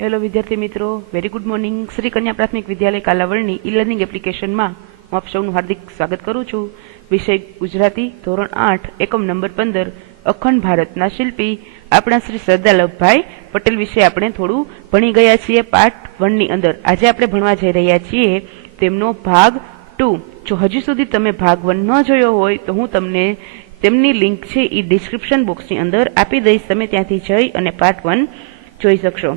Hello વિદ્યાર્થી મિત્રો, very good morning. Shri કન્યા પ્રાથમિક વિદ્યાલય કાલાવડની ઈ લર્નિંગ એપ્લિકેશનમાં હું આપ સૌનું હાર્દિક સ્વાગત કરું છું. વિષય ગુજરાતી, ધોરણ 8, એકમ નંબર 15, અખંડ ભારતના શિલ્પી આપણા શ્રી સરદાર વલ્લભભાઈ પટેલ વિશે આપણે થોડું ભણી ગયા છીએ પાર્ટ 1 ની અંદર. આજે આપણે ભણવા જઈ રહ્યા છીએ તેમનો ભાગ 2. જો હજી સુધી તમે ભાગ 1 ન જોયો હોય તો હું તમને તેમની લિંક છે એ ડિસ્ક્રિપ્શન બોક્સની અંદર આપી દઈશ. તમે ત્યાંથી જઈ અને પાર્ટ 1 જોઈ શકશો.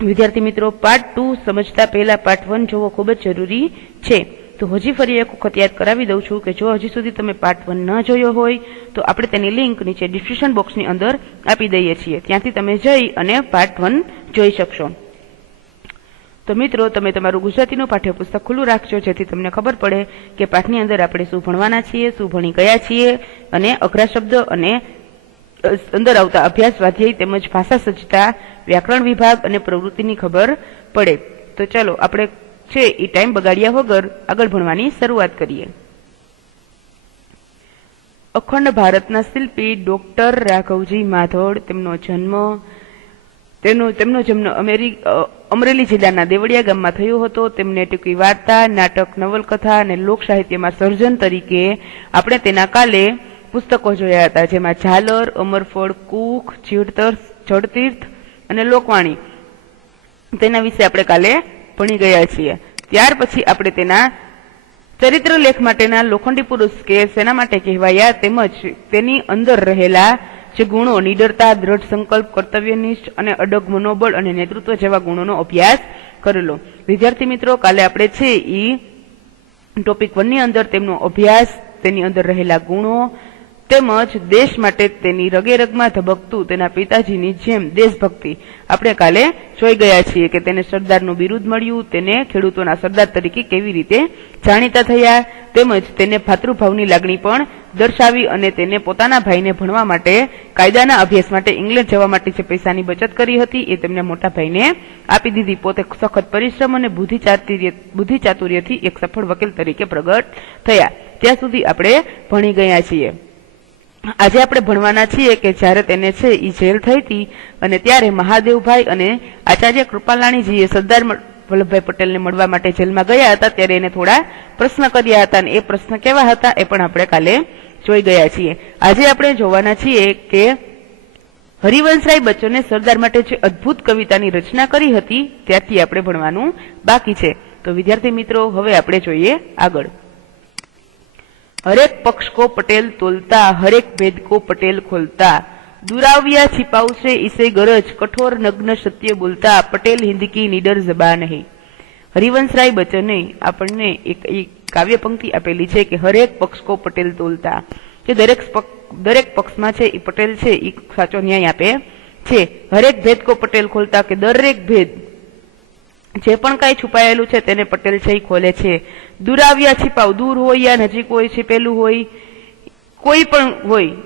વિદ્યાર્થી મિત્રો, પાર્ટ 2 સમજતા પહેલા પાર્ટ 1 જોવો ખૂબ જ જરૂરી છે. તો હજી ફરી એક વખત યાદ કરાવી દઉં છું કે જો હજી સુધી તમે પાર્ટ 1 ન જોયો હોય તો આપણે તેની લિંક નીચે ડિસ્ક્રિપ્શન બોક્સની અંદર આપી દઈએ છીએ. ત્યાંથી તમે જઈ અને પાર્ટ 1 જોઈ શકશો. તો મિત્રો, તમે તમારું ગુજરાતીનું પાઠ્યપુસ્તક ખુલ્લું રાખજો જેથી તમને ખબર પડે કે પાઠની અંદર આપણે શું ભણવાના છીએ, શું ભણી ગયા છીએ અને અઘરા શબ્દ અને અંદર આવતા અભ્યાસ સ્વાધ્યાય તેમજ ભાષા સજ્જતા, વ્યાકરણ વિભાગ અને પ્રવૃત્તિની ખબર પડે. તો ચાલો આપણે છે એ ટાઈમ બગાડ્યા વગર આગળ ભણવાની શરૂઆત કરીએ. અખંડ ભારતના શિલ્પી ડોક્ટર રાઘવજી માધોડ. તેમનો જન્મ અમરેલી જિલ્લાના દેવળિયા ગામમાં થયો હતો. તેમને ટૂંકી વાર્તા, નાટક, નવલકથા અને લોક સાહિત્યમાં સર્જન તરીકે આપણે તેના કાલે પુસ્તકો જોયા હતા, જેમાં ઝાલર, અમરફળ, કૂખ, જળતીર્થ અને લોકવાણી. તેના વિશે આપણે કાલે ભણી ગયા છીએ. ત્યાર પછી આપણે તેના ચરિત્ર લેખ માટેના લોખંડી પુરુષ કે શેના માટે કહેવાયા તેમજ તેની અંદર રહેલા જે ગુણો, નિડરતા, દ્રઢ સંકલ્પ, કર્તવ્યનિષ્ઠ અને અડગ મનોબળ અને નેતૃત્વ જેવા ગુણોનો અભ્યાસ કરેલો. વિદ્યાર્થી મિત્રો, કાલે આપણે છે એ ટોપિક 1 ની અંદર તેમનો અભ્યાસ, તેની અંદર રહેલા ગુણો તેમજ દેશ માટે તેની રગે રગમાં ધબકતું તેના પિતાજીની જેમ દેશભક્તિ આપણે કાલે જોઈ ગયા છીએ કે તેને સરદારનું બિરુદ મળ્યું, તેને ખેડૂતોના સરદાર તરીકે કેવી રીતે જાણીતા થયા, તેમજ તેને ભાતૃભાવની લાગણી પણ દર્શાવી અને તેને પોતાના ભાઈને ભણવા માટે, કાયદાના અભ્યાસ માટે ઇંગ્લેન્ડ જવા માટે જે પૈસાની બચત કરી હતી એ તેમને મોટા ભાઈને આપી દીધી. પોતે સખત પરિશ્રમ અને બુદ્ધિ ચાતુર્યથી એક સફળ વકીલ તરીકે પ્રગટ થયા. ત્યાં સુધી આપણે ભણી ગયા છીએ. આજે આપણે ભણવાના છીએ કે જ્યારે તેને છે એ જેલ થઈ હતી અને ત્યારે મહાદેવભાઈ અને આચાર્ય કૃપાલાણીજીએ સરદાર વલ્લભભાઈ પટેલને મળવા માટે જેલમાં ગયા હતા. ત્યારે એને થોડા પ્રશ્ન કર્યા હતા અને એ પ્રશ્ન કેવા હતા એ પણ આપણે કાલે જોઈ ગયા છીએ. આજે આપણે જોવાના છીએ કે હરિવંશરાય બચ્ચને સરદાર માટે જે અદ્ભુત કવિતાની રચના કરી હતી ત્યારથી આપણે ભણવાનું બાકી છે. તો વિદ્યાર્થી મિત્રો, હવે આપણે જોઈએ આગળ. હરેક પક્ષ કો પટેલ તોલતા, હરેક ભેદ કો પટેલ ખોલતા, દુરાવ્યા छिपावसे इसे गरज, कठोर नग्न सत्य बोलता, पटेल हिंद की निडर जबान है. હરિવંશરાય બચ્ચને આપણને એક કાવ્ય પંક્તિ આપેલી છે કે હરેક પક્ષ કો પટેલ તોલતા, કે દરેક પક્ષમાં છે એ પટેલ છે એ સાચો ન્યાય આપે છે. હરેક ભેદ કો પટેલ ખોલતા, કે દરેક ભેદ જે પણ કઈ છુપાયેલું છે તેને પટેલ છે એ ખોલે છે. દુરાવ્યા छिपाव, દૂર હોય યા નજીક હોય, छिपेલું હોય, કોઈ પણ હોય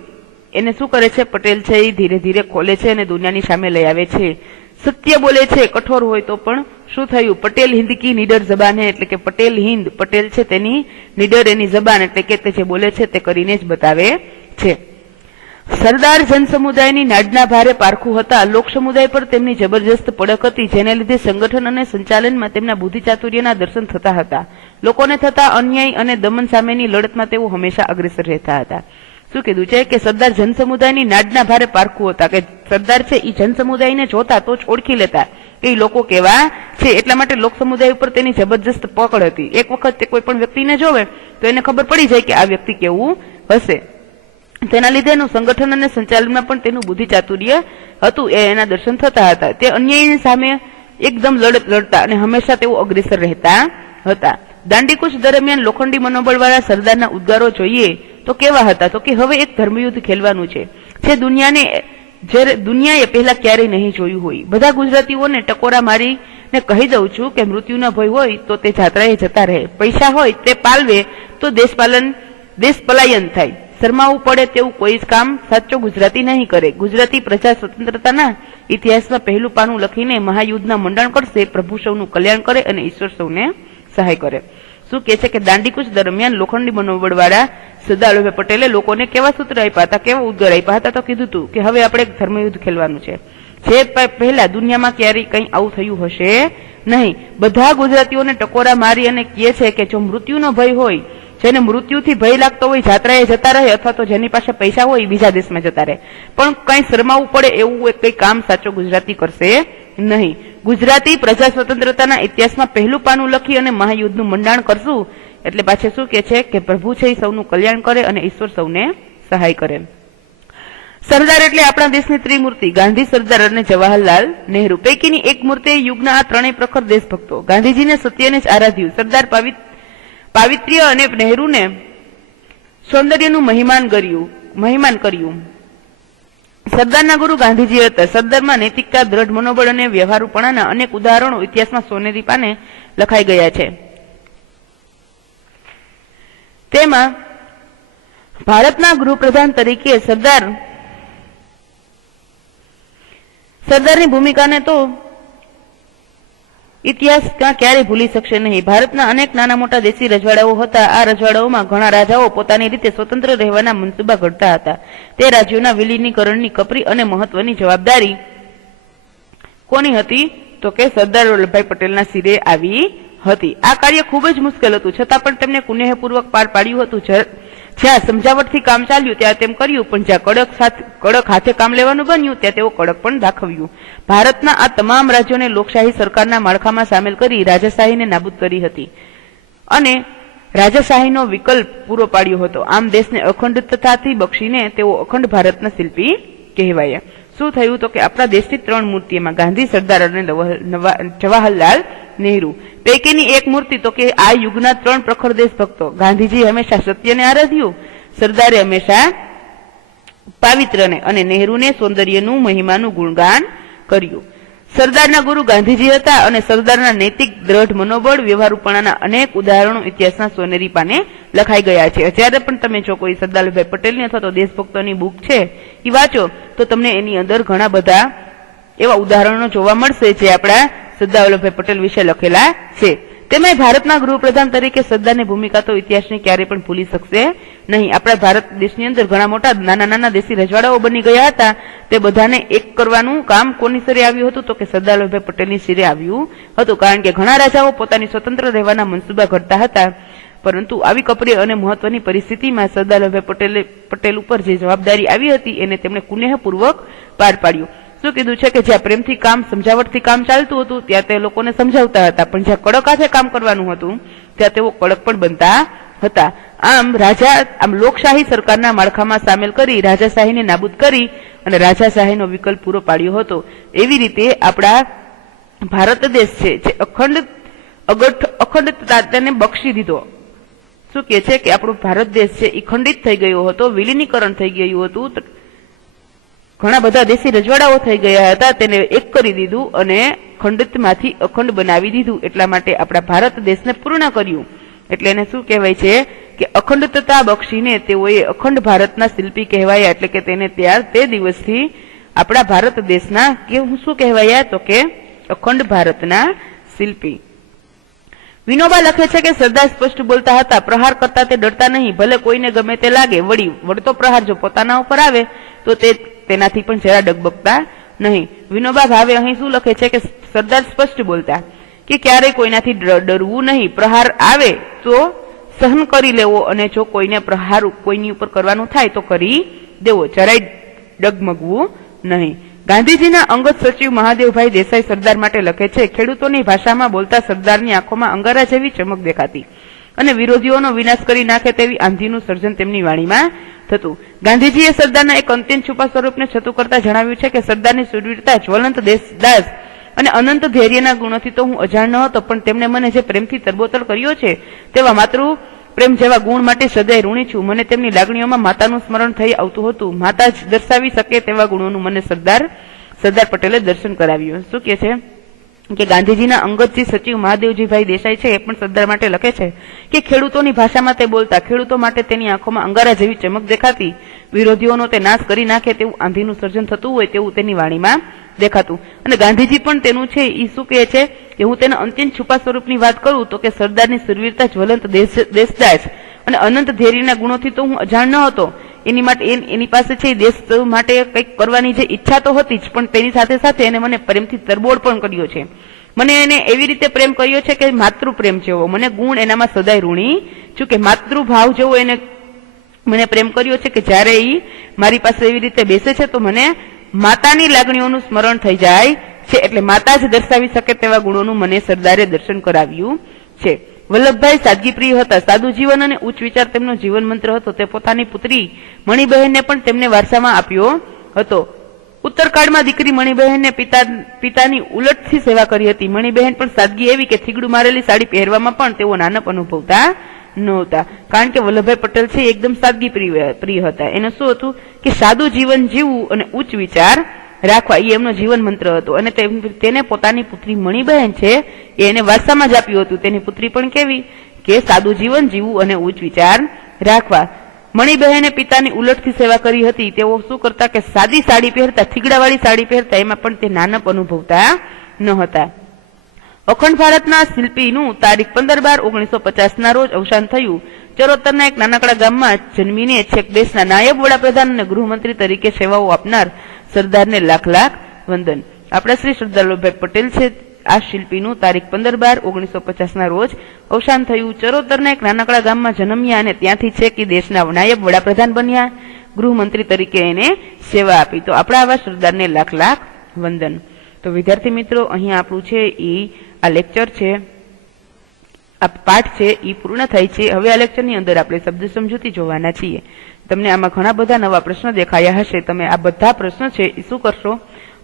એને શું કરે છે પટેલ છે એ ધીરે ધીરે ખોલે છે અને દુનિયાની સામે લઈ આવે છે. સત્ય બોલે છે, કઠોર હોય તો પણ શું થયું, પટેલ હિન્દ કી નિડર જબાન હે, એટલે કે પટેલ હિન્દ, પટેલ છે તેની નિડર એની જબાન એટલે કે તે જે બોલે છે તે કરીને જ બતાવે છે. સરદાર જન સમુદાયની નાડના ભારે પારખું હતા. લોક સમુદાય પર તેમની જબરજસ્ત પડક હતી, જેને લીધે સંગઠન અને સંચાલનમાં તેમના બુદ્ધિચાતુર્યના દર્શન થતા હતા. લોકોને થતા અન્યાય અને દમન સામેની લડતમાં તેઓ હંમેશા અગ્રેસર રહેતા હતા. શું કીધું છે કે સરદાર જન સમુદાયની નાડના ભારે પારખું હતા, કે સરદાર છે એ જન સમુદાયને જોતા તો જ ઓળખી લેતા કે એ લોકો કેવા છે. એટલા માટે લોક સમુદાય ઉપર તેની જબરજસ્ત પકડ હતી. એક વખત તે કોઈ પણ વ્યક્તિને જોવે તો એને ખબર પડી જાય કે આ વ્યક્તિ કેવું હશે. તેના લીધે એનું સંગઠન અને સંચાલનમાં પણ તેનું બુદ્ધિ ચાતુર્ય હતું, એના દર્શન થતા હતા. તે અન્યાયની સામે એકદમ લડતા અને હંમેશા તેઓ અગ્રેસર રહેતા હતા. દાંડીકૂચ દરમિયાન લોખંડી મનોબળવાળા સરદારના ઉદ્ગારો જોઈએ તો કેવા હતા, તો કે હવે એક ધર્મયુદ્ધ ખેલવાનું છે જે દુનિયાએ પહેલા ક્યારેય નહીં જોયું હોય. બધા ગુજરાતીઓને ટકોરા મારીને કહી દઉં છું કે મૃત્યુનો ભય હોય તો તે જાત્રાએ જતા રહે, પૈસા હોય તે પાલવે તો દેશ પલાયન થાય. શરમાવું પડે તેવું કોઈ જ કામ સાચો ગુજરાતી નહીં કરે. ગુજરાતી પ્રજા સ્વતંત્રતાના ઇતિહાસમાં પહેલું પાનું લખીને મહાયુદ્ધના મંડાણ કરશે, પ્રભુ સૌનું કલ્યાણ કરે અને ઈશ્વર સૌને સહાય કરે. શું કે છે કે દાંડીકૂચ દરમિયાન લોખંડી મનોબળવાળા સરદાર વલ્લભભાઈ પટેલે લોકોને કેવા સૂત્ર આપ્યા હતા, કેવા ઉદ્ગાર આપ્યા હતા, તો કીધું હતું કે હવે આપણે ધર્મયુદ્ધ ખેલવાનું છે. જે પહેલા દુનિયામાં ક્યારેય કંઈ આવું થયું હશે નહીં. બધા ગુજરાતીઓને ટકોરા મારી અને કહે છે કે જો મૃત્યુનો ભય હોય, જેને મૃત્યુથી ભય લાગતો હોય જાત્રાએ જતા રહે, અથવા તો જેની પાસે પૈસા હોય બીજા દેશમાં જતા રહે, પણ કઈ શરમાવું પડે એવું કઈ કામ સાચો ગુજરાતી કરશે નહીં. ગુજરાતી પ્રજા સ્વતંત્રતાના ઇતિહાસમાં પહેલું પાનું લખી અને મહાયુદ્ધનું મંડાણ કરશું એટલે પાછે શું કે છે કે પ્રભુ છે એ સૌનું કલ્યાણ કરે અને ઈશ્વર સૌને સહાય કરે. સરદાર એટલે આપણા દેશની ત્રિમૂર્તિ ગાંધી, સરદાર અને જવાહરલાલ નહેરુ. પૈકીની એક મૂર્તિ યુગના આ ત્રણેય પ્રખર દેશભક્તો. ગાંધીજીને સત્યને જ આરાધ્યું, સરદાર પાવિત્ર્ય અને નહેરુને સૌંદર્યનું મહિમાન કર્યું. સરદારના ગુરુ ગાંધીજી હતા. સરદારમાં નૈતિકતા, દ્રઢ મનોબળ અને વ્યવહારુપણાના અનેક ઉદાહરણો ઇતિહાસમાં સોનેરી પાને લખાઈ ગયા છે. તેમાં ભારતના ગૃહપ્રધાન તરીકે સરદારની ભૂમિકાને તો ઇતિહાસ ક્યારેય ભૂલી શકશે નહીં. ભારતના અનેક નાના મોટા દેશી રજવાડાઓ હતા. આ રજવાડાઓમાં ઘણા રાજાઓ પોતાની રીતે સ્વતંત્ર રહેવાના મનસુબા ઘડતા હતા. તે રાજ્યોના વિલીનીકરણની કપરી અને મહત્વની જવાબદારી કોની હતી તો કે સરદાર વલ્લભભાઈ પટેલના સિરે આવી હતી. આ કાર્ય ખૂબ જ મુશ્કેલ હતું, છતાં પણ તેમને કુનેહપૂર્વક પાર પાડ્યું હતું. જ્યાં સમજાવટથી કામ ચાલ્યું ત્યાં તેમ કર્યું, પણ જ્યાં કડક હાથે કામ લેવાનું બન્યું ત્યાં તેઓ કડક પણ દાખવ્યું. ભારતના આ તમામ રાજ્યોને લોકશાહી સરકારના માળખામાં સામેલ કરી રાજાશાહીને નાબૂદ કરી હતી અને રાજાશાહીનો વિકલ્પ પૂરો પાડ્યો હતો. આમ દેશને અખંડતાથી બક્ષીને તેઓ અખંડ ભારતના શિલ્પી કહેવાયા. શું થયું તો કે આપણા દેશની ત્રણ મૂર્તિમાં ગાંધી, સરદાર અને જવાહરલાલ નહેરુ. પૈકીની એક મૂર્તિ તો કે આ યુગના ત્રણ પ્રખર દેશભક્તો. ગાંધીજી હંમેશા સત્યને આરાધ્યું, સરદારે હંમેશા પાવિત્રને અને નહેરુને સૌંદર્યનું મહિમાનું ગુણગાન કર્યું. સરદારના ગુરુ ગાંધીજી હતા અને સરદારના નૈતિક, દ્રઢ મનોબળ, વ્યવહારુપણાના અનેક ઉદાહરણો ઇતિહાસના સોનેરી પાને લખાઈ ગયા છે. જ્યારે પણ તમે જો કોઈ સરદાર વલ્લભભાઈ પટેલની અથવા તો દેશભક્તોની બુક છે એ વાંચો તો તમને એની અંદર ઘણા બધા એવા ઉદાહરણો જોવા મળશે જે આપણા સરદાર વલ્લભભાઈ પટેલ વિશે લખેલા છે. તેમાં ભારતના ગૃહપ્રધાન તરીકે સરદારની ભૂમિકા તો ઇતિહાસને ક્યારેય પણ ભૂલી શકશે નહીં. આપણા ભારત દેશની અંદર ઘણા મોટા નાના દેશી રજવાડાઓ બની ગયા હતા. તે બધાને એક કરવાનું કામ કોની સિરે આવ્યું હતું તો કે સરદાર વલ્લભભાઈ પટેલની સિરે આવ્યું હતું. કારણ કે ઘણા રાજાઓ પોતાની સ્વતંત્ર રહેવાના મનસુબા ઘડતા હતા, પરંતુ આવી કપરી અને મહત્વની પરિસ્થિતિમાં સરદાર વલ્લભભાઈ પટેલ ઉપર જે જવાબદારી આવી હતી એને તેમણે કુનેહપૂર્વક પાર પાડ્યું. શું કીધું છે કે જ્યાં પ્રેમથી કામ, સમજાવટથી કામ ચાલતું હતું ત્યાં તે લોકોને સમજાવતા હતા, પણ જ્યાં કડક હાથે કામ કરવાનું હતું ત્યાં તેઓ કડક પણ બનતા હતા. આમ લોકશાહી સરકારના માળખામાં સામેલ કરી રાજાશાહીને નાબૂદ કરી અને રાજાશાહીનો વિકલ્પ પૂરો પાડ્યો હતો. એવી રીતે આપણા ભારત દેશ છે જે અખંડતાને બક્ષી દીધો. શું કે છે કે આપણો ભારત દેશ છે એ ખંડિત થઈ ગયો હતો, વિલીનીકરણ થઈ ગયું હતું, ઘણા બધા દેશી રજવાડાઓ થઈ ગયા હતા, તેને એક કરી દીધું અને ખંડિતમાંથી અખંડ બનાવી દીધું. એટલા માટે આપણા ભારત દેશને પૂર્ણ કર્યું. એટલે એને શું કહેવાય છે કે અખંડતા બક્ષીને તેઓએ અખંડ ભારતના શિલ્પી કહેવાયા. એટલે કે તેને તે દિવસથી આપણા ભારત દેશના શું કહેવાયા તો કે અખંડ ભારતના શિલ્પી. વિનોબા લખે છે કે સરદાર સ્પષ્ટ બોલતા હતા, પ્રહાર કરતા તે ડરતા નહીં, ભલે કોઈને ગમે તે લાગે. વળતો પ્રહાર જો પોતાના ઉપર આવે તો તેનાથી પણ જરા ડગબગતા નહીં. વિનોબા ભાવે અહીં શું લખે છે કે સરદાર સ્પષ્ટ બોલતા કે ક્યારેય કોઈનાથી ડરવું નહીં, પ્રહાર આવે તો સહન કરી લેવો અને જો કોઈને પ્રહાર કોઈની ઉપર કરવાનું થાય તો કરી દેવો, જરાય ડગમગવું નહીં. ગાંધીજીના અંગત સચિવ મહાદેવભાઈ દેસાઈ સરદાર માટે લખે છે, ખેડૂતોની ભાષામાં બોલતા સરદારની આંખોમાં અંગારા જેવી ચમક દેખાતી અને વિરોધીઓનો વિનાશ કરી નાખે તેવી આંધીનું સર્જન તેમની વાણીમાં થતું. ગાંધીજીએ સરદારના એક અંત્યંત છુપા સ્વરૂપને છતું કરતા જણાવ્યું છે કે સરદારની સુરવીરતા, જ્વલંત દેશદાસ અને અનંત ધૈર્યના ગુણોથી તો હું અજાણ ન હતો, પણ તેમણે મને જે પ્રેમથી તરબોતર કર્યો છે તેવા માતૃ પ્રેમ જેવા ગુણ માટે સદાય ઋણી છું. મને તેમની લાગણીઓમાં માતાનું સ્મરણ થઈ આવતું હતું. માતા જ દર્શાવી શકે તેવા ગુણોનું મને સરદાર પટેલે દર્શન કરાવ્યું. શું કે છે કે ગાંધીજીના અંગતજી સચિવ મહાદેવજીભાઈ દેસાઈ છે એ પણ સરદાર માટે લખે છે કે ખેડૂતોની ભાષામાં તે બોલતા, ખેડૂતો માટે તેની આંખોમાં અંગારા જેવી ચમક દેખાતી, વિરોધીઓનો તે નાશ કરી નાખે તેવું આંધીનું સર્જન થતું હોય તેવું તેની વાણીમાં દેખાતું. અને ગાંધીજી પણ તેનું છે એ શું કહે છે કે હું તેના અંત્યંત છુપા સ્વરૂપની વાત કરું તો કે સરદારની સુરવીરતા, જ્વલંત દેશદાસ અને અનંત ધૈર્યના ગુણોથી તો હું અજાણ ન હતો. એની પાસે છે દેશ માટે કંઈક કરવાની જે ઈચ્છા તો હતી જ, પણ તેની સાથે સાથે એને મને પ્રેમથી તરબોળ પણ કર્યો છે. મને એને એવી રીતે પ્રેમ કર્યો છે કે માતૃપ્રેમ જેવો મને ગુણ એનામાં સદાય ઋણી છું, કે માતૃભાવ જેવો એને મને પ્રેમ કર્યો છે કે જ્યારે એ મારી પાસે એવી રીતે બેસે છે તો મને માતાની લાગણીઓનું સ્મરણ થઈ જાય છે. એટલે માતા જ દર્શાવી શકે તેવા ગુણોનું મને સરદારે દર્શન કરાવ્યું છે. વલ્લભભાઈ સાદગીપ્રિય હતા. સાદું જીવન અને ઉચ્ચ વિચાર તેમનો જીવન મંત્ર હતો. તે પોતાની પુત્રી મણિબહેનને પણ તેમને વારસામાં આપ્યો હતો. ઉત્તરકાળમાં દીકરી મણિબહેનને પિતાની ઉલટથી સેવા કરી હતી. મણિબહેન પણ સાદગી એવી કે થીગડું મારેલી સાડી પહેરવામાં પણ તેઓ નાનપ અનુભવતા નહોતા, કારણ કે વલ્લભભાઈ પટેલ છે એકદમ સાદગી પ્રિય હતા. એને શું હતું કે સાદું જીવન જીવવું અને ઉચ્ચ વિચાર રાખવા એ એમનો જીવન મંત્ર હતો. અને તેને પોતાની પુત્રી મણિબહેન છે એને વારસામાં જ આપ્યું હતું. તેની પુત્રી પણ કેવી કે સાદું જીવન જીવવું અને ઉચ્ચ વિચાર રાખવા. મણિબહેને પિતાની ઉલટથી સેવા કરી હતી. તેઓ શું કરતા કે સાદી સાડી પહેરતા, થીગડાવાળી સાડી પહેરતા, એમાં પણ તે નાનપ અનુભવતા ન હતા. અખંડ ભારતના શિલ્પીનું તારીખ 15/12/1950 ના રોજ અવસાન થયું. ચરોતરના એક નાનકડા ગામમાં જન્મીને છેક દેશના નાયબ વડાપ્રધાન અને ગૃહમંત્રી તરીકે સેવાઓ આપનાર સરદારને લાખ લાખ વંદન. આપણા શ્રી સરદાર વલ્લભભાઈ પટેલ છે. આ શિલ્પીનું તારીખ 15/12/1950 ના રોજ અવસાન થયું. ચરોતરના એક નાનકડા ગામમાં જન્મ્યા અને ત્યાંથી છે કે દેશના નાયબ વડાપ્રધાન બન્યા, ગૃહમંત્રી તરીકે એને સેવા આપી. તો આપણા આવા સરદારને લાખ લાખ વંદન. તો વિદ્યાર્થી મિત્રો, અહીંયા આપણું છે એ આ લેક્ચર છે, આ પાઠ છે એ પૂર્ણ થાય છે. હવે આ લેક્ચરની અંદર આપણે શબ્દ સમજૂતી જોવાના છીએ. તમને આમાં ઘણા બધા નવા પ્રશ્નો દેખાયા હશે. તમે આ બધા પ્રશ્નો છે એ શું કરશો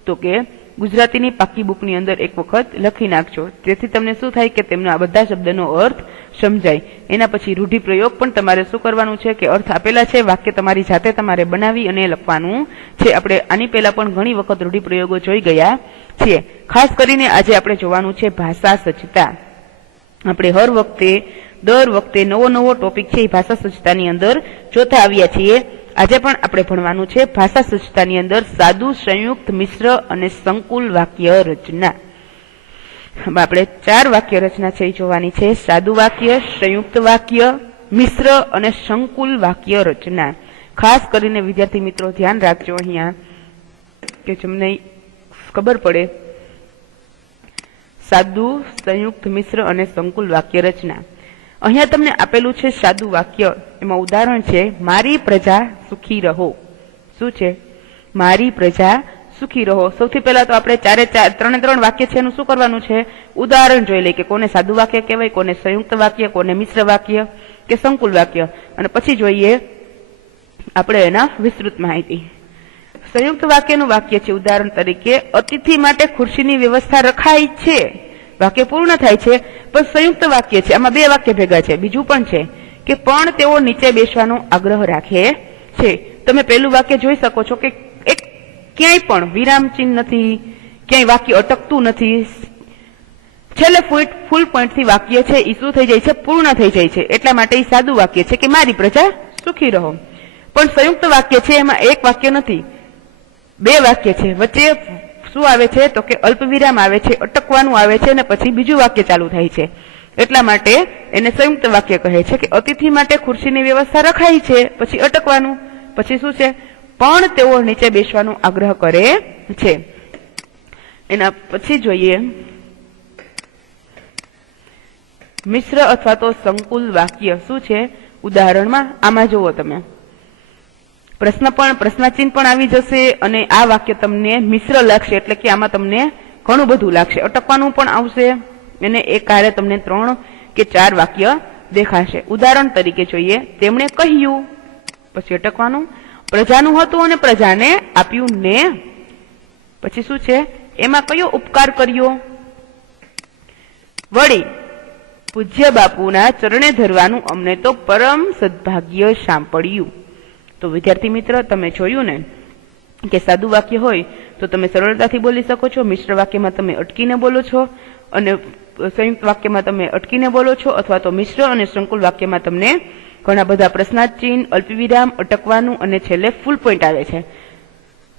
તો કે ગુજરાતીની પાકી બુકની અંદર એક વખત લખી નાખજો. તેથી તમને શું થાય કે તેમનો આ બધા શબ્દનો અર્થ સમજાય. એના પછી રૂઢિપ્રયોગ પણ તમારે શું કરવાનું છે કે અર્થ આપેલા છે, વાક્ય તમારી જાતે તમારે બનાવી અને લખવાનું છે. આપણે આની પહેલા પણ ઘણી વખત રૂઢિપ્રયોગો જોઈ ગયા છીએ. ખાસ કરીને આજે આપણે જોવાનું છે ભાષા સજ્જતા. આપણે દર વખતે નવો ટોપિક છે એ ભાષા સજ્જતાની અંદર જોતા આવ્યા છીએ. આજે પણ આપણે ભણવાનું છે ભાષા સજ્જતાની અંદર સાદું, સંયુક્ત, મિશ્ર અને સંકુલ વાક્ય રચના. આપણે 4 વાક્ય રચના છે એ જોવાની છે. સાદું વાક્ય, સંયુક્ત વાક્ય, મિશ્ર અને સંકુલ વાક્ય રચના. ખાસ કરીને વિદ્યાર્થી મિત્રો ધ્યાન રાખજો અહીંયા કે તમને ખબર પડે. સાદું, સંયુક્ત, મિશ્ર અને સંકુલ વાક્ય રચના. અહીંયા તમને આપેલું છે સાદું વાક્ય. એમાં ઉદાહરણ છે મારી પ્રજા સુખી રહો. શું છે? મારી પ્રજા સુખી રહો. સૌથી પહેલા તો આપણે 3 વાક્ય છે એનું શું કરવાનું છે? ઉદાહરણ જોઈ લઈએ કે કોને સાદું વાક્ય કહેવાય, કોને સંયુક્ત વાક્ય, કોને મિશ્ર વાક્ય કે સંકુલ વાક્ય. અને પછી જોઈએ આપણે એના વિસ્તૃત માહિતી. સંયુક્ત વાક્યનું વાક્ય છે ઉદાહરણ તરીકે અતિથિ માટે ખુરશીની વ્યવસ્થા રખાઈ છે. વાક્ય પૂર્ણ થાય છે પણ સંયુક્ત વાક્ય છે. આમાં 2 વાક્ય ભેગા છે. બીજું પણ છે કે પણ તેઓ નીચે બેસવાનો આગ્રહ રાખે છે. તમે પહેલું વાક્ય જોઈ શકો છો કે એક ક્યાંય પણ વિરામ ચિહ્ન નથી, ક્યાંય વાક્ય અટકતું નથી. છેલ્લે ફૂલ પોઈન્ટથી વાક્ય છે એ શું થઈ જાય છે? પૂર્ણ થઈ જાય છે. એટલા માટે એ સાદું વાક્ય છે કે મારી પ્રજા સુખી રહો. પણ સંયુક્ત વાક્ય છે એમાં એક વાક્ય નથી, 2 વાક્ય છે. વચ્ચે શું આવે છે તો કે અલ્પ વિરામ આવે છે, અટકવાનું આવે છે અને પછી બીજું વાક્ય ચાલુ થાય છે. એટલા માટે એને સંયુક્ત વાક્ય કહે છે કે અતિથિ માટે ખુરશીની વ્યવસ્થા રખાઈ છે, પછી અટકવાનું, પછી શું છે? પણ તેઓ નીચે બેસવાનો આગ્રહ કરે છે. એના પછી જોઈએ મિશ્ર અથવા તો સંકુલ વાક્ય. શું છે? ઉદાહરણમાં આમાં જુઓ તમે, પ્રશ્નચિહ્ન પણ આવી જશે અને આ વાક્ય તમને મિશ્ર લાગશે. એટલે કે આમાં તમને ઘણું બધું લાગશે. અટકવાનું પણ આવશે અને એક હારે તમને 3 કે 4 વાક્ય દેખાશે. ઉદાહરણ તરીકે જોઈએ તેમણે કહ્યું, પછી અટકવાનું, પ્રજાનું હતું અને પ્રજાને આપ્યું ને. પછી શું છે? એમાં કયો ઉપકાર કર્યો? વળી પૂજ્ય બાપુના ચરણે ધરવાનું અમને તો પરમ સદભાગ્ય સાંપડ્યું. તો વિદ્યાર્થી મિત્ર, તમે જોયું ને કે સાદું વાક્ય હોય તો તમે સરળતાથી બોલી શકો છો. મિશ્ર વાક્યમાં તમે અટકીને બોલો છો અને સંયુક્ત વાક્યમાં તમે અટકીને બોલો છો, અથવા તો મિશ્ર અને સંકુલ વાક્યમાં તમને ઘણા બધા પ્રશ્નાર્થ ચિહ્ન, અલ્પવિરામ, અટકવાનું અને છેલ્લે ફૂલ પોઈન્ટ આવે છે.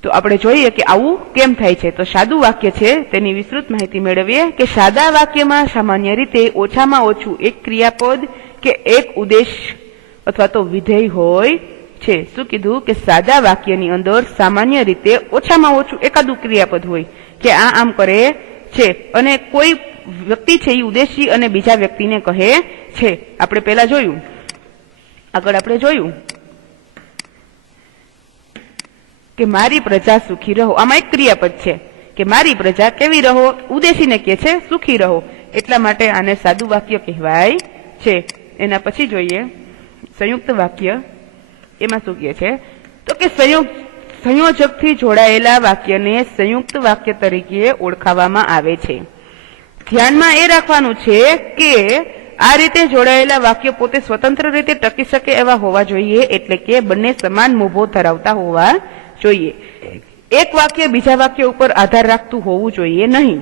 તો આપણે જોઈએ કે આવું કેમ થાય છે. તો સાદું વાક્ય છે તેની વિસ્તૃત માહિતી મેળવીએ કે સાદા વાક્યમાં સામાન્ય રીતે ઓછામાં ઓછું એક ક્રિયાપદ કે એક ઉદ્દેશ અથવા તો વિધેય હોય છે. શું કીધું કે સાદા વાક્યની અંદર સામાન્ય રીતે ઓછામાં ઓછું એકાદું ક્રિયાપદ હોય કે આ આમ કરે છે અને કોઈ વ્યક્તિ છે એ ઉદ્દેશી અને બીજા વ્યક્તિને કહે છે. આપણે પહેલા જોયું, આગળ આપણે જોયું કે મારી પ્રજા સુખી રહો. આમાં એક ક્રિયાપદ છે કે મારી પ્રજા કેવી રહો, ઉદ્દેશીને કહે છે સુખી રહો, એટલા માટે આને સાદું વાક્ય કહેવાય છે. એના પછી જોઈએ સંયુક્ત વાક્ય. એમાં શું કહે છે તો કે સંયોજકથી જોડાયેલા વાક્યને સંયુક્ત વાક્ય તરીકે ઓળખાવવામાં આવે છે. ધ્યાનમાં એ રાખવાનું છે કે આ રીતે જોડાયેલા વાક્ય પોતે સ્વતંત્ર રીતે ટકી શકે એવા હોવા જોઈએ, એટલે કે બંને સમાન મોભો ધરાવતા હોવા જોઈએ. એક વાક્ય બીજા વાક્ય ઉપર આધાર રાખતું હોવું જોઈએ નહીં.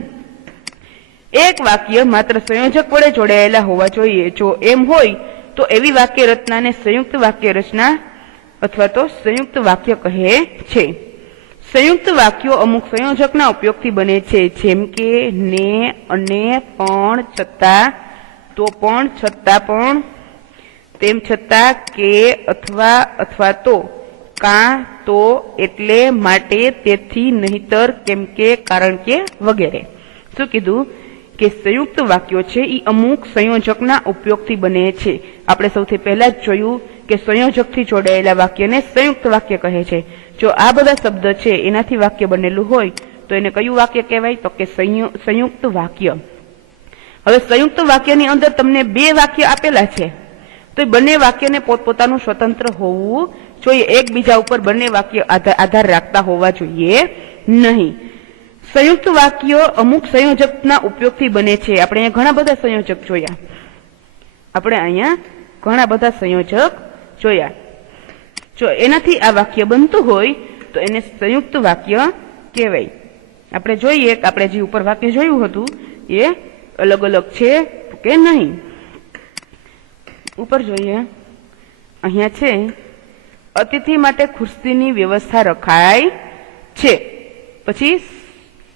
એક વાક્ય માત્ર સંયોજક વડે જોડાયેલા હોવા જોઈએ. જો એમ હોય તો એવી વાક્ય રચનાને સંયુક્ત વાક્ય રચના અથવા તો સંયુક્ત વાક્ય કહે છે. સંયુક્ત વાક્યો અમુક સંયોજકના ઉપયોગથી બને છે, જેમ કે ને, અને, પણ, છતાં, તો પણ, છતાં પણ, તેમ છતાં, કે, અથવા, અથવા તો, કાં, તો, એટલે, માટે, તેથી, નહીતર, કેમ કે, કારણ કે વગેરે. શું કીધું કે સંયુક્ત વાક્યો છે એ અમુક સંયોજકના ઉપયોગથી બને છે. આપણે સૌથી પહેલા જ જોયું કે સંયોજકથી જોડાયેલા વાક્યને સંયુક્ત વાક્ય કહે છે. જો આ બધા શબ્દ છે એનાથી વાક્ય બનેલું હોય તો એને કયું વાક્ય કહેવાય તો કે સંયુક્ત વાક્ય. હવે સંયુક્ત વાક્યની અંદર તમને બે વાક્ય આપેલા છે તો બંને વાક્યને પોતપોતાનું સ્વતંત્ર હોવું જોઈએ. એકબીજા ઉપર બંને વાક્ય આધાર રાખતા હોવા જોઈએ નહીં. સંયુક્ત વાક્યો અમુક સંયોજકના ઉપયોગથી બને છે. આપણે અહીંયા ઘણા બધા સંયોજક જોયા. જો એનાથી આ વાક્ય બનતું હોય તો એને સંયુક્ત વાક્ય કહેવાય. આપણે જોઈએ કે આપણે જે ઉપર વાક્ય જોયું હતું એ અલગ અલગ છે કે નહીં. ઉપર જોઈએ, અહીંયા છે અતિથિ માટે ખુરશીની વ્યવસ્થા રખાય છે. પછી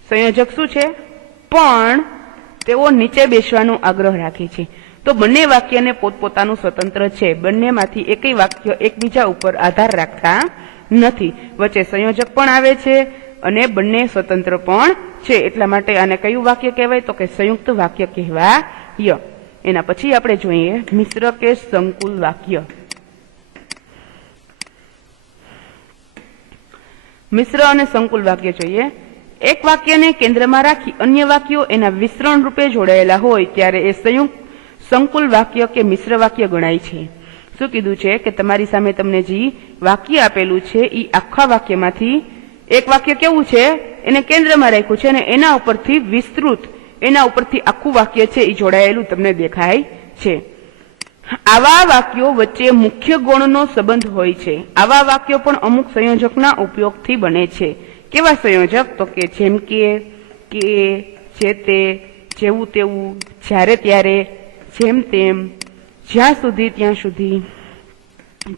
સંયોજક શું છે? પણ તેઓ નીચે બેસવાનો આગ્રહ રાખે છે. તો બંને વાક્યને પોતપોતાનું સ્વતંત્ર છે. બંનેમાંથી એકય વાક્ય એકબીજા ઉપર આધાર રાખતા નથી. વચ્ચે સંયોજક પણ આવે છે અને બંને સ્વતંત્ર પણ છે. એટલા માટે આને કયું વાક્ય કહેવાય તો કે સંયુક્ત વાક્ય કહેવાય. એના પછી આપણે જોઈએ મિશ્ર કે સંકુલ વાક્ય. મિશ્ર અને સંકુલ વાક્ય જોઈએ. એક વાક્યને કેન્દ્રમાં રાખી અન્ય વાક્યો એના વિસ્તરણ રૂપે જોડાયેલા હોય ત્યારે એ સંકુલ વાક્ય કે મિશ્ર વાક્ય ગણાય છે. શું કીધું છે કે તમારી સામે તમને જે વાક્ય આપેલું છે એ આખા વાક્યમાંથી એક વાક્ય કેવું છે એને કેન્દ્રમાં રાખ્યું છે અને એના ઉપરથી વિસ્તૃત, એના ઉપરથી આખું વાક્ય છે એ જોડાયેલું તમને દેખાય છે. આવા વાક્યો વચ્ચે મુખ્ય ગુણનો સંબંધ હોય છે. આવા વાક્યો પણ અમુક સંયોજકના ઉપયોગથી બને છે. કેવા સંયોજક તો કે જેમ કે, જે તે, જેવું તેવું, જ્યારે ત્યારે, જેમ તેમ, જ્યાં સુધી ત્યાં સુધી,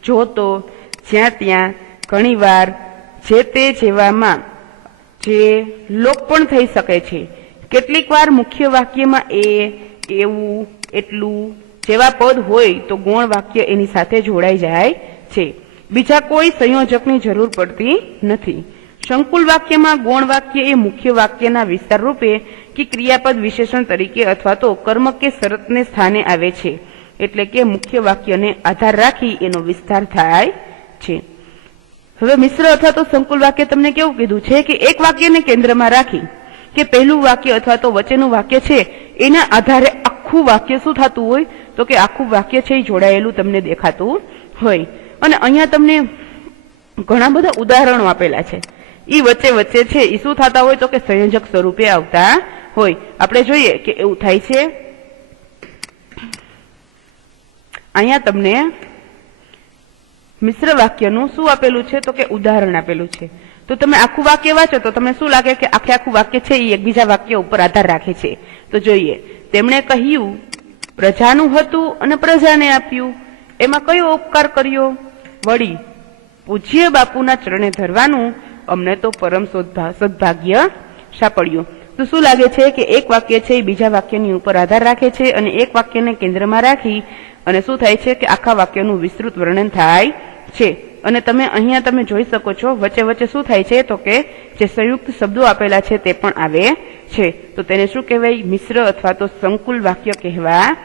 જો તો, જ્યાં ત્યાં, ઘણીવાર, જે તે જેવામાં, જે લોપ પણ થઈ શકે છે. કેટલીક વાર મુખ્ય વાક્યમાં એવું, એટલું જેવા પદ હોય તો ગૌણ વાક્ય એની સાથે જોડાઈ જાય છે. બીજા કોઈ સંયોજકની જરૂર પડતી નથી. સંકુલ વાક્યમાં ગૌણ વાક્ય એ મુખ્ય વાક્યના વિસ્તાર રૂપે કે ક્રિયાપદ વિશેષણ તરીકે અથવા તો કર્મ કે શરતને સ્થાને આવે છે. એટલે કે મુખ્ય વાક્યને આધાર રાખી એનો વિસ્તાર થાય છે. હવે મિશ્ર અથવા તો સંકુલ વાક્ય તમને કેવું કીધું છે કે એક વાક્યને કેન્દ્રમાં રાખી કે પહેલું વાક્ય અથવા તો વચ્ચેનું વાક્ય છે એના આધારે આખું વાક્ય શું થતું હોય તો કે આખું વાક્ય છે એ જોડાયેલું તમને દેખાતું હોય. અને અહીંયા તમને ઘણા બધા ઉદાહરણો આપેલા છે. ઈ વચ્ચે વચ્ચે છે એ શું થતા હોય તો કે સંયોજક સ્વરૂપે આવતા હોય. આપણે જોઈએ કે એવું થાય છે. અહીંયા તમને મિશ્ર વાક્યનું શું આપેલું છે તો કે ઉદાહરણ આપેલું છે. તો તમે આખું વાક્ય વાંચો તો તમને શું લાગે કે આખું વાક્ય છે એ એકબીજા વાક્ય ઉપર આધાર રાખે છે. તો જોઈએ, તેમણે કહ્યું પ્રજાનું હતું અને પ્રજાને આપ્યું. એમાં કયો ઉપકાર કર્યો? વળી પૂજ્ય બાપુના ચરણે ધરવાનું અમને તો પરમ સદભાગ્ય સાંપડ્યું. તો શું લાગે છે કે એક વાક્ય છે એ બીજા વાક્યની ઉપર આધાર રાખે છે અને એક વાક્યને કેન્દ્રમાં રાખી અને શું થાય છે કે આખા વાક્યનું વિસ્તૃત વર્ણન થાય છે. અને તમે અહીંયા તમે જોઈ શકો છો વચ્ચે વચ્ચે શું થાય છે તો કે જે સંયુક્ત શબ્દો આપેલા છે તે પણ આવે છે, તો તેને શું કહેવાય? મિશ્ર અથવા તો સંકુલ વાક્ય કહેવાય.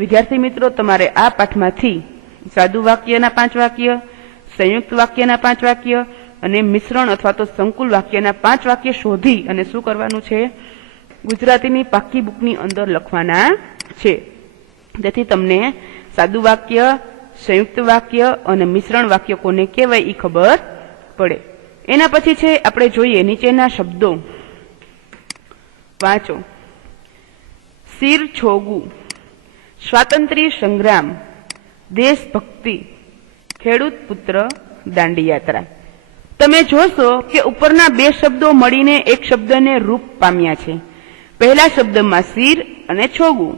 વિદ્યાર્થી મિત્રો, તમારે આ પાઠમાંથી સાદું વાક્યના 5 વાક્ય, સંયુક્ત વાક્યના 5 વાક્ય અને મિશ્રણ અથવા તો સંકુલ વાક્યના 5 વાક્ય શોધી અને શું કરવાનું છે? ગુજરાતીની પાકી બુકની અંદર લખવાના છે. તેથી તમને સાદું વાક્ય, સંયુક્ત વાક્ય અને મિશ્રણ વાક્ય કોને કહેવાય એ ખબર પડે. એના પછી છે આપણે જોઈએ નીચેના શબ્દો વાંચો. શિર છોગું, સ્વાતંત્ર્ય સંગ્રામ, દેશભક્તિ, ખેડૂત પુત્ર, દાંડી યાત્રા. તમે જોશો કે ઉપરના 2 શબ્દો મળીને એક શબ્દને રૂપ પામ્યા છે. પહેલા શબ્દમાં શિર અને છોગું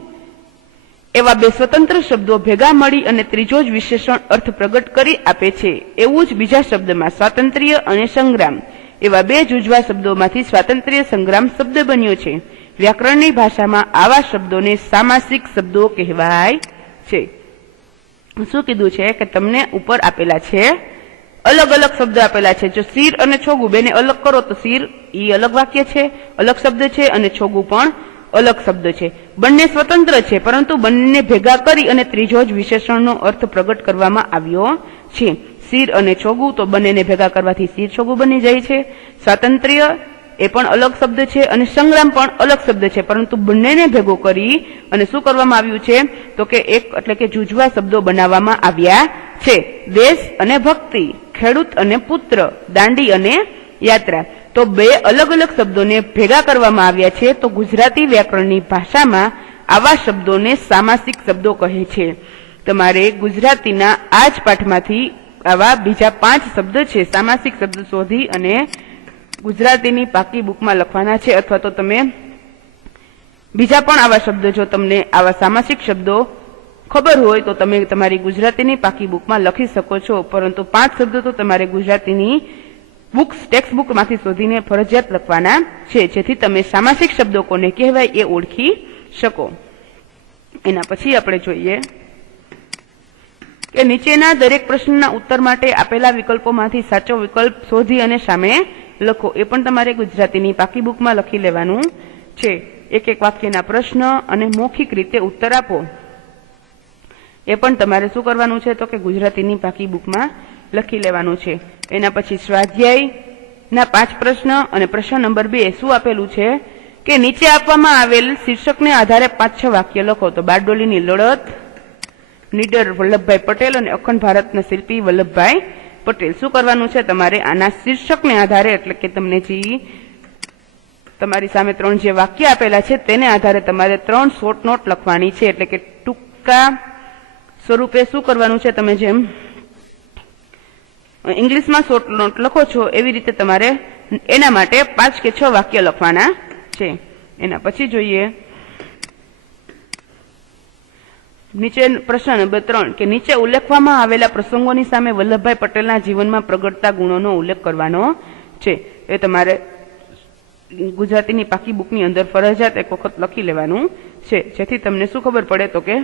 એવા 2 સ્વતંત્ર શબ્દો ભેગા મળી અને ત્રીજો જ વિશેષણ અર્થ પ્રગટ કરી આપે છે. એવું જ બીજા શબ્દમાં સ્વાતંત્ર્ય અને સંગ્રામ એવા 2 જુજવા શબ્દોમાંથી સ્વાતંત્ર્ય સંગ્રામ શબ્દ બન્યો છે. વ્યાકરણની ભાષામાં આવા શબ્દોને સામાસિક શબ્દો કહેવાય છે. શું કીધું છે કે તમને ઉપર આપેલા છે અલગ અલગ શબ્દ આપેલા છે. જો શિર અને છોગું બેને અલગ કરો તો શિર ઈ અલગ વાક્ય છે, અલગ શબ્દ છે, અને છોગું પણ અલગ શબ્દ છે. બંને સ્વતંત્ર છે, પરંતુ બંને ભેગા કરી અને ત્રીજો જ વિશેષણનો અર્થ પ્રગટ કરવામાં આવ્યો છે. શિર અને છોગું તો બંનેને ભેગા કરવાથી શિર છોગું બની જાય છે. સ્વાતંત્ર્ય એ પણ અલગ શબ્દ છે અને સંગ્રામ પણ અલગ શબ્દ છે, પરંતુ બંનેને ભેગો કરી અને શું કરવામાં આવ્યું છે તો કે એક એટલે કે જુજવા શબ્દો બનાવવામાં આવ્યા છે. દેશ અને ભક્તિ, ખેડૂત અને પુત્ર, દાંડી અને યાત્રા. તો 2 અલગ અલગ શબ્દોને ભેગા કરવામાં આવ્યા છે. તો ગુજરાતી વ્યાકરણની ભાષામાં આવા શબ્દોને સામાસિક શબ્દો કહે છે. તમારે ગુજરાતીના આ જ પાઠમાંથી આવા બીજા 5 શબ્દ છે સામાસિક શબ્દ શોધી અને ગુજરાતીની પાકી બુકમાં લખવાના છે. અથવા તો તમે બીજા પણ આવા શબ્દ જો તમને આવા સામાસિક શબ્દો ખબર હોય તો તમે તમારી ગુજરાતીની પાકી બુકમાં લખી શકો છો. પરંતુ 5 શબ્દો તો તમારે ગુજરાતીની બુક્સ ટેક્સ્ટ બુકમાંથી શોધીને ફરજિયાત લખવાના છે, જેથી તમે સામાસિક શબ્દો કોને કહેવાય એ ઓળખી શકો. એના પછી આપણે જોઈએ કે નીચેના દરેક પ્રશ્નના ઉત્તર માટે આપેલા વિકલ્પોમાંથી સાચો વિકલ્પ શોધી અને સામે લખો. એ પણ તમારે ગુજરાતીની પાકી બુકમાં લખી લેવાનું છે. એક એક વાક્યના પ્રશ્ન અને મૌખિક રીતે ઉત્તર આપો. એ પણ તમારે શું કરવાનું છે તો કે ગુજરાતીની પાકી બુકમાં લખી લેવાનું છે. એના પછી સ્વાધ્યાયના 5 પ્રશ્ન અને પ્રશ્ન નંબર 2 શું આપેલું છે કે નીચે આપવામાં આવેલ શીર્ષકને આધારે 5-6 વાક્ય લખો. તો બારડોલીની લડત, નીડર વલ્લભભાઈ પટેલ અને અખંડ ભારતના શિલ્પી વલ્લભભાઈ પટેલ. શું કરવાનું છે તમારે આના શીર્ષકને આધારે એટલે કે તમને જે તમારી સામે 3 જે વાક્ય આપેલા છે તેને આધારે તમારે 3 શોર્ટ નોટ લખવાની છે. એટલે કે ટૂંકા સ્વરૂપે શું કરવાનું છે, તમે જેમ ઇંગ્લિશમાં શોર્ટ નોટ લખો છો એવી રીતે તમારે એના માટે 5 કે 6 વાક્ય લખવાના છે. એના પછી જોઈએ નીચે પ્રશ્ન નંબર 3 કે નીચે ઉલ્લેખવામાં આવેલા પ્રસંગોની સામે વલ્લભભાઈ પટેલના જીવનમાં પ્રગટતા ગુણોનો ઉલ્લેખ કરવાનો છે. એ તમારે ગુજરાતીની પાકી બુકની અંદર ફરજિયાત એક વખત લખી લેવાનું છે, જેથી તમને શું ખબર પડે તો કે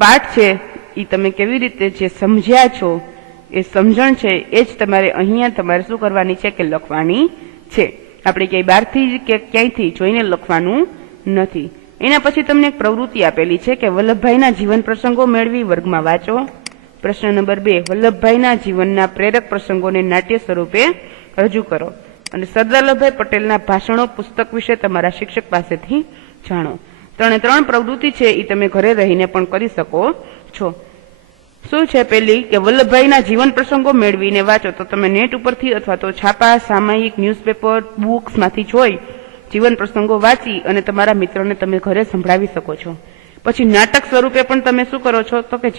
પાઠ છે એ તમે કેવી રીતે જે સમજ્યા છો એ સમજણ છે એ જ તમારે અહીંયા તમારે શું કરવાની છે કે લખવાની છે. આપણે ક્યાંય બહારથી કે ક્યાંયથી જોઈને લખવાનું નથી. એના પછી તમને એક પ્રવૃત્તિ આપેલી છે કે વલ્લભભાઈના જીવન પ્રસંગો મેળવી વર્ગમાં વાંચો. પ્રશ્ન નંબર 2 વલ્લભભાઈના જીવનના પ્રેરક પ્રસંગોને નાટ્ય સ્વરૂપે રજૂ કરો અને સરદાર વલ્લભભાઈ પટેલના ભાષણો પુસ્તક વિશે તમારા શિક્ષક પાસેથી જાણો. 3 પ્રવૃત્તિ છે એ તમે ઘરે રહીને પણ કરી શકો છો. શું છે પહેલી કે વલ્લભભાઈના જીવન પ્રસંગો મેળવીને વાંચો. તો તમે નેટ ઉપરથી અથવા તો છાપા, સામાયિક, ન્યૂઝપેપર, બુક્સમાંથી જોઈ જીવન પ્રસંગો વાંચી અને તમારા મિત્રોને તમે ઘરે સંભળાવી શકો છો. પછી નાટક સ્વરૂપે પણ તમે શું કરો છો તો કે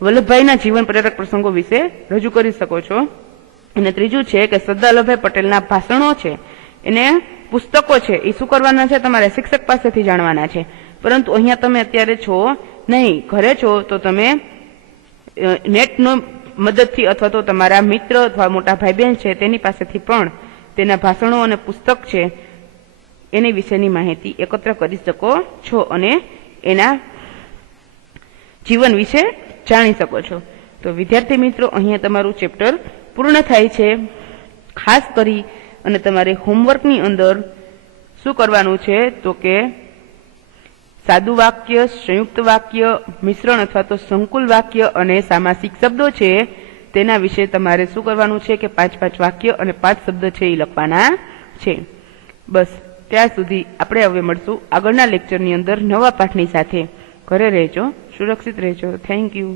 વલ્લભભાઈના જીવન પ્રેરક પ્રસંગો વિશે રજૂ કરી શકો છો. અને ત્રીજું છે કે સરદાર વલ્લભભાઈ પટેલના ભાષણો છે એને પુસ્તકો છે એ શું કરવાના છે તમારે શિક્ષક પાસેથી જાણવાના છે. પરંતુ અહીંયા તમે અત્યારે છો નહીં, ઘરે છો, તો તમે નેટનો મદદથી અથવા તો તમારા મિત્ર અથવા મોટા ભાઈ બહેન છે તેની પાસેથી પણ તેના ભાષણો અને પુસ્તક છે એની વિશેની માહિતી એકત્ર કરી શકો છો અને એના જીવન વિશે જાણી શકો છો. તો વિદ્યાર્થી મિત્રો, અહીંયા તમારું ચેપ્ટર પૂર્ણ થાય છે. ખાસ કરી અને તમારે હોમવર્કની અંદર શું કરવાનું છે તો કે સાદું વાક્ય, સંયુક્ત વાક્ય, મિશ્રણ અથવા તો સંકુલ વાક્ય અને સામાસિક શબ્દો છે તેના વિશે તમારે શું કરવાનું છે કે 5-5 વાક્ય અને 5 શબ્દ છે એ લખવાના છે. બસ ત્યાં સુધી આપણે હવે મળશું આગળના લેક્ચરની અંદર નવા પાઠની સાથે. ઘરે રહેજો, સુરક્ષિત રહેજો. Thank you.